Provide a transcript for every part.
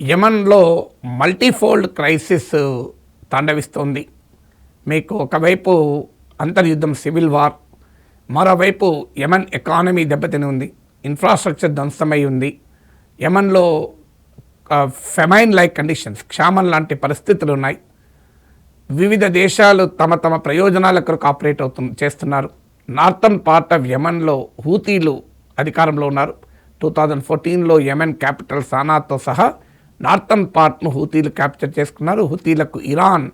యమన్లో multifold crisis తాండవిస్తోంది. మీకు ఒకవైపు అంతర్యుద్ధం, civil war, మరోవైపు యమన్ ఎకానమీ దెబ్బతిని ఉంది, ఇన్ఫ్రాస్ట్రక్చర్ ధ్వంసమై ఉంది. యమన్లో ఫెమైన్ లైక్ కండిషన్స్, క్షామం లాంటి పరిస్థితులు ఉన్నాయి. వివిధ దేశాలు తమ తమ ప్రయోజనాల కొరకు ఆపరేట్ చేస్తున్నారు. నార్థన్ పార్ట్ ఆఫ్ యమన్లో హూతీలు అధికారంలో ఉన్నారు. 2014లో యమన్ క్యాపిటల్ సానాతో సహా నార్థన్ పార్ట్ను హూతీలు క్యాప్చర్ చేసుకున్నారు. హూతీలకు ఇరాన్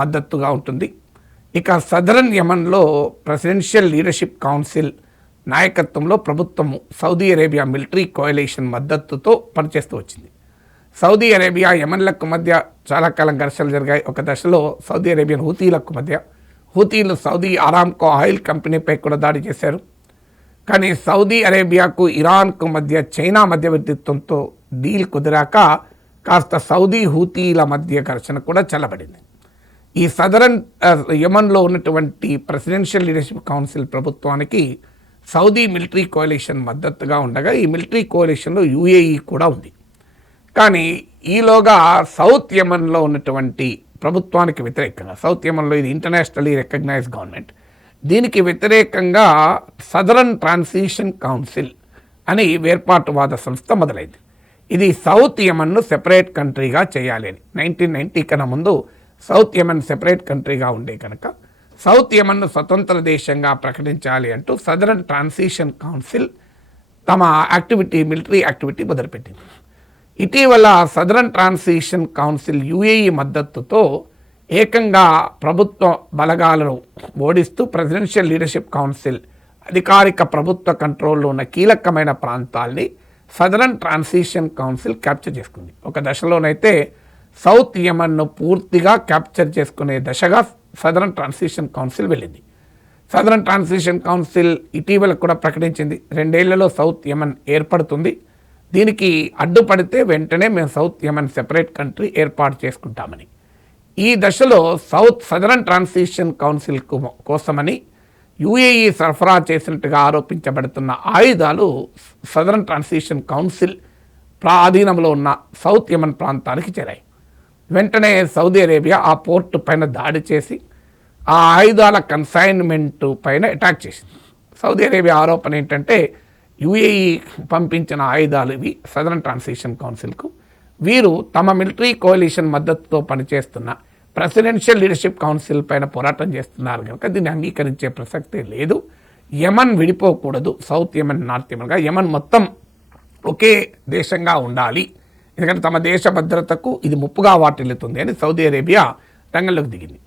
మద్దతుగా ఉంటుంది. ఇక సదరన్ యమన్లో ప్రెసిడెన్షియల్ లీడర్షిప్ కౌన్సిల్ నాయకత్వంలో ప్రభుత్వము సౌదీ అరేబియా మిలిటరీ కోయలేషన్ మద్దతుతో పనిచేస్తూ వచ్చింది. సౌదీ అరేబియా యమన్లకు మధ్య చాలా కాలం ఘర్షణలు జరిగాయి. ఒక దశలో సౌదీ అరేబియన్ హూతీలకు మధ్య, హూతీలు సౌదీ అరామ్కో ఆయిల్ కంపెనీపై కూడా దాడి చేశారు. కానీ సౌదీ అరేబియాకు ఇరాన్కు మధ్య, చైనా మధ్యవర్తిత్వంతో డీల్ కుదిరాక కాస్త సౌదీ హూతీల మధ్య ఘర్షణ కూడా చల్లబడింది. ఈ సదరన్ యమన్లో ఉన్నటువంటి ప్రెసిడెన్షియల్ లీడర్షిప్ కౌన్సిల్ ప్రభుత్వానికి సౌదీ మిలిటరీ కోalition మద్దతుగా ఉండగా, ఈ మిలిటరీ కోalitionలో యుఏఈ కూడా ఉంది. కానీ ఈలోగా సౌత్ యమన్లో ఉన్నటువంటి ప్రభుత్వానికి వ్యతిరేకంగా, సౌత్ యమన్లో ఇది ఇంటర్నేషనల్లీ రికగ్నైజ్డ్ గవర్నమెంట్, దీనికి వ్యతిరేకంగా సదరన్ ట్రాన్సిషన్ కౌన్సిల్ అని వేర్పాటువాద సంస్థ మొదలైంది. ఇది సౌత్ యమన్ను సెపరేట్ కంట్రీగా చేయాలి అని 1990 కన్నా ముందు సౌత్ యమన్ సెపరేట్ కంట్రీగా ఉండే కనుక సౌత్ యమన్ను స్వతంత్ర దేశంగా ప్రకటించాలి అంటూ సదరన్ ట్రాన్సిషన్ కౌన్సిల్ తమ యాక్టివిటీ, మిలిటరీ యాక్టివిటీ మొదలుపెట్టింది. ఇటీవల సదరన్ ట్రాన్సిషన్ కౌన్సిల్ యుఏఈ మద్దతుతో ఏకంగా ప్రభుత్వ బలగాలను ఓడిస్తూ ప్రెసిడెన్షియల్ లీడర్షిప్ కౌన్సిల్ అధికారిక ప్రభుత్వ కంట్రోల్లో ఉన్న కీలకమైన ప్రాంతాల్ని సదరన్ ట్రాన్సిషన్ కౌన్సిల్ క్యాప్చర్ చేసుకుంది. ఒక దశలోనైతే సౌత్ యమన్ను పూర్తిగా క్యాప్చర్ చేసుకునే దశగా సదరన్ ట్రాన్సిషన్ కౌన్సిల్ వెళ్ళింది. సదరన్ ట్రాన్సిషన్ కౌన్సిల్ ఇటీవల కూడా ప్రకటించింది, 2 ఏళ్లలో సౌత్ యమన్ ఏర్పడుతుంది, దీనికి అడ్డుపడితే వెంటనే మేము సౌత్ యమన్ సెపరేట్ కంట్రీ ఏర్పాటు చేసుకుంటామని. ఈ దశలో సదరన్ ట్రాన్సిషన్ కౌన్సిల్ కోసమని యుఏఈ సరఫరా చేసినట్టుగా ఆరోపించబడుతున్న ఆయుధాలు సదరన్ ట్రాన్సిషన్ కౌన్సిల్ ఆధీనంలో ఉన్న సౌత్ యమన్ ప్రాంతానికి చేరాయి. వెంటనే సౌదీ అరేబియా ఆ పోర్టు పైన దాడి చేసి ఆ ఆయుధాల కన్సైన్మెంట్ పైన అటాక్ చేసింది. సౌదీ అరేబియా ఆరోపణ ఏంటంటే యుఏఈ పంపించిన ఆయుధాలు ఇవి సదరన్ ట్రాన్సిషన్ కౌన్సిల్కు, వీరు తమ మిలిటరీ కోalition మద్దతుతో పనిచేస్తున్న ప్రెసిడెన్షియల్ లీడర్షిప్ కౌన్సిల్ పైన పోరాటం చేస్తున్నారు కనుక దీన్ని అంగీకరించే ప్రసక్తే లేదు. యమన్ విడిపోకూడదు, సౌత్ యమన్, నార్త్ యమన్గా యమన్ మొత్తం ఒకే దేశంగా ఉండాలి, ఎందుకంటే తమ దేశ భద్రతకు ఇది ముప్పుగా వాటిల్లుతుంది అని సౌదీ అరేబియా రంగంలోకి దిగింది.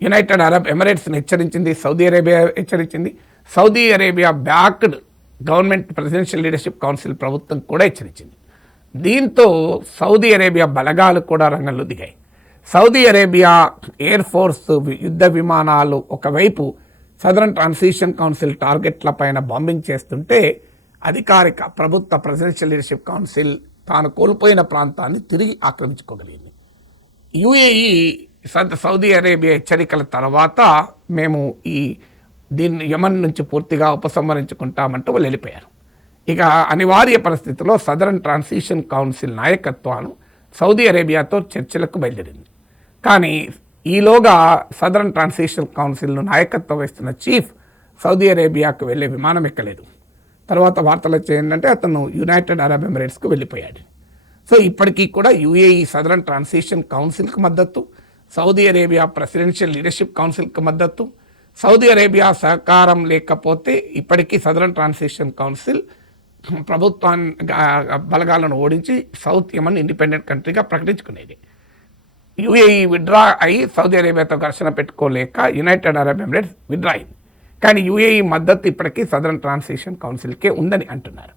యునైటెడ్ అరబ్ ఎమిరేట్స్ని హెచ్చరించింది, సౌదీ అరేబియా హెచ్చరించింది, Saudi Arabia backed government presidential leadership council ప్రభుత్వం కూడా హెచ్చరించింది. దీంతో సౌదీ అరేబియా బలగాలు కూడా రంగంలో దిగాయి. సౌదీ అరేబియా ఎయిర్ ఫోర్స్ యుద్ధ విమానాలు ఒకవైపు సదరన్ ట్రాన్సిషన్ కౌన్సిల్ టార్గెట్ల పైన బాంబింగ్ చేస్తుంటే అధికారిక ప్రభుత్వ ప్రెసిడెన్షియల్ లీడర్షిప్ కౌన్సిల్ తాను కోల్పోయిన ప్రాంతాన్ని తిరిగి ఆక్రమించుకోగలిగింది. యుఏఈ సౌదీ అరేబియా హెచ్చరికల తర్వాత మేము దీన్ని యమన్ నుంచి పూర్తిగా ఉపసంహరించుకుంటామంటూ వాళ్ళు వెళ్ళిపోయారు. ఇక అనివార్య పరిస్థితుల్లో సదరన్ ట్రాన్సిషన్ కౌన్సిల్ నాయకత్వాన్ని సౌదీ అరేబియాతో చర్చలకు బయలుదేరింది. కానీ ఈలోగా సదరన్ ట్రాన్సిషన్ కౌన్సిల్ను నాయకత్వం వహిస్తున్న చీఫ్ సౌదీ అరేబియాకు వెళ్ళే విమానం ఎక్కలేదు. తర్వాత వార్తలు వచ్చేంటంటే అతను యునైటెడ్ అరబ్ ఎమిరేట్స్కు వెళ్ళిపోయాడు. సో ఇప్పటికీ కూడా యుఏఈ సదరన్ ట్రాన్సిషన్ కౌన్సిల్కి మద్దతు, సౌదీ అరేబియా ప్రెసిడెన్షియల్ లీడర్షిప్ కౌన్సిల్కి మద్దతు. సౌదీ అరేబియా సహకారం లేకపోతే ఇప్పటికీ సదరన్ ట్రాన్సిషన్ కౌన్సిల్ ప్రభుత్వాన్ని బలగాలను ఓడించి సౌత్ యమన్ ఇండిపెండెంట్ కంట్రీగా ప్రకటించుకునేది. యుఏఈ విత్డ్రా అయ్యి సౌదీ అరేబియాతో ఘర్షణ పెట్టుకోలేక యునైటెడ్ అరబ్ ఎమిరేట్స్ విత్డ్రా అయింది. కానీ యుఏఈ మద్దతు ఇప్పటికీ సదరన్ ట్రాన్సిషన్ కౌన్సిల్కే ఉందని అంటున్నారు.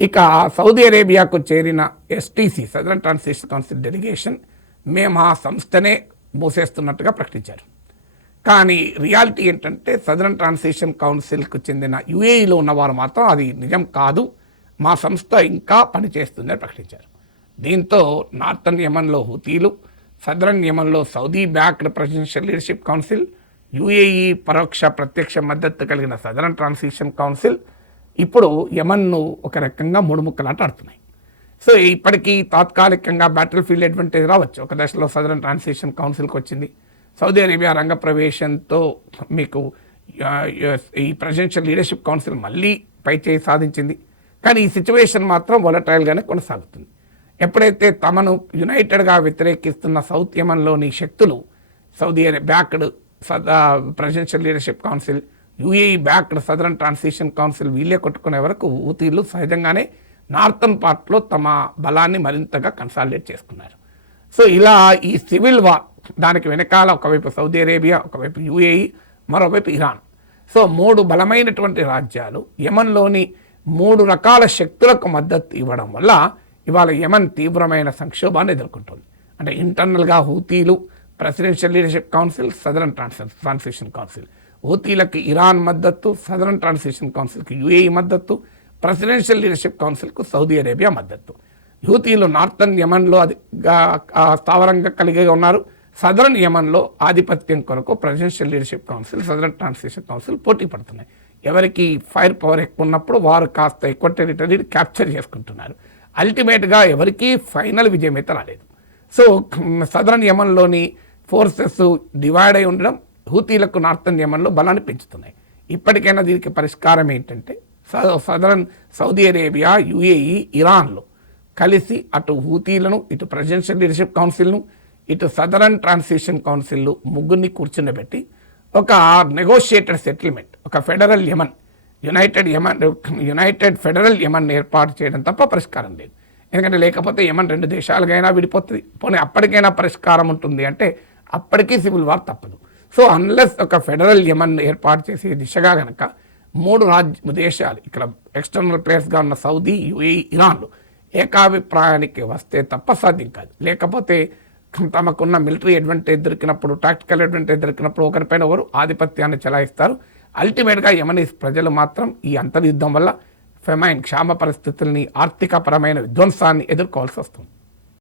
ఇక సౌదీ అరేబియాకు చేరిన STC southern transition council delegation మేము ఆ సంస్థనే మూసేస్తున్నట్టుగా ప్రకటించారు. కానీ రియాలిటీ ఏంటంటే సదరన్ ట్రాన్సిషన్ కౌన్సిల్కు చెందిన యుఏఈలో ఉన్నవారు మాత్రం అది నిజం కాదు, మా సంస్థ ఇంకా పనిచేస్తుందని ప్రకటించారు. దీంతో నార్థన్ యమన్లో హూతీలు, సదరన్ యమన్లో Saudi backed presidential leadership council, UAE పరోక్ష ప్రత్యక్ష మద్దతు కలిగిన సదరన్ ట్రాన్సిషన్ కౌన్సిల్ ఇప్పుడు యమన్ను ఒక రకంగా ముడుముక్కలాట ఆడుతున్నాయి. సో ఇప్పటికీ తాత్కాలికంగా బ్యాటిల్ ఫీల్డ్ అడ్వాంటేజ్ రావచ్చు. ఒక దశలో సదరన్ ట్రాన్సిషన్ కౌన్సిల్కి వచ్చింది. సౌదీ అరేబియా రంగ ప్రవేశంతో మీకు ఈ ప్రెసిడెన్షియల్ లీడర్షిప్ కౌన్సిల్ మళ్ళీ పైచేయి సాధించింది. కానీ ఈ సిచ్యువేషన్ మాత్రం వొలటైల్గానే కొనసాగుతుంది. ఎప్పుడైతే తమను యునైటెడ్గా వ్యతిరేకిస్తున్న సౌత్ యమన్లోని శక్తులు Saudi backed presidential leadership council, UAE backed southern transition council వీళ్ళే కొట్టుకునే వరకు హూతీలు సహజంగానే నార్థన్ పార్ట్లో తమ బలాన్ని మరింతగా కన్సాలిడేట్ చేసుకున్నారు. సో ఇలా ఈ సివిల్ వార్ దానికి వెనకాల ఒకవైపు సౌదీ అరేబియా, ఒకవైపు యుఏఈ, మరోవైపు ఇరాన్. సో 3 బలమైనటువంటి రాజ్యాలు యమన్లోని 3 రకాల శక్తులకు మద్దతు ఇవ్వడం వల్ల ఇవాళ యమన్ తీవ్రమైన సంక్షోభాన్ని ఎదుర్కొంటుంది. అంటే ఇంటర్నల్గా హూతీలు, presidential leadership council, southern transition council. హూతీలకి ఇరాన్ మద్దతు, సదరన్ ట్రాన్సిషన్ కౌన్సిల్కి యుఏఈ మద్దతు, ప్రెసిడెన్షియల్ లీడర్షిప్ కౌన్సిల్కు సౌదీ అరేబియా మద్దతు. హూతీలు నార్థన్ యమన్లో స్థావరంగా కలిగి ఉన్నారు. సదరన్ యమన్లో ఆధిపత్యం కొరకు presidential leadership council, southern transition council పోటీ పడుతున్నాయి. ఎవరికి ఫైర్ పవర్ ఎక్కువ ఉన్నప్పుడు వారు కాస్త ఎక్కువ టెరిటరీని క్యాప్చర్ చేసుకుంటున్నారు. అల్టిమేట్గా ఎవరికి ఫైనల్ విజయం అయితే రాలేదు. సో సదరన్ యమన్లోని ఫోర్సెస్ డివైడ్ అయి ఉండడం హూతీలకు నార్థన్ యమన్లో బలాన్ని పెంచుతున్నాయి. ఇప్పటికైనా దీనికి పరిష్కారం ఏంటంటే సదరన్ సౌదీ అరేబియా, యుఏఈ, ఇరాన్లు కలిసి అటు హూతీలను, ఇటు ప్రెసిడెన్షియల్ లీడర్షిప్ కౌన్సిల్ను, ఇటు సదరన్ ట్రాన్సిషన్ కౌన్సిల్ ముగ్గురిని కూర్చుండబెట్టి ఒక నెగోషియేటెడ్ సెటిల్మెంట్, ఒక federal Yemen, united federal Yemen ఏర్పాటు చేయడం తప్ప పరిష్కారం లేదు. ఎందుకంటే లేకపోతే యమన్ 2 దేశాలుగైనా విడిపోతుంది. పోనీ అప్పటికైనా పరిష్కారం ఉంటుంది అంటే అప్పటికీ సివిల్ వార్ తప్పదు. సో అన్లెస్ ఒక ఫెడరల్ యమన్ ఏర్పాటు చేసే దిశగా కనుక 3 దేశాలు ఇక్కడ ఎక్స్టర్నల్ ప్లేయర్స్గా ఉన్న సౌదీ, యుఏఈ, ఇరాన్లు ఏకాభిప్రాయానికి వస్తే తప్ప సాధ్యం కాదు. లేకపోతే తమకున్న మిలిటరీ అడ్వాంటేజ్ దొరికినప్పుడు, టాక్టికల్ అడ్వాంటేజ్ దొరికినప్పుడు ఒకరిపైన ఒకరు ఆధిపత్యాన్ని చెలాయిస్తారు. అల్టిమేట్గా యమనీస్ ప్రజలు మాత్రం ఈ అంతర్యుద్ధం వల్ల క్షామ పరిస్థితుల్ని, ఆర్థికపరమైన విధ్వంసాన్ని ఎదుర్కోవాల్సి వస్తుంది.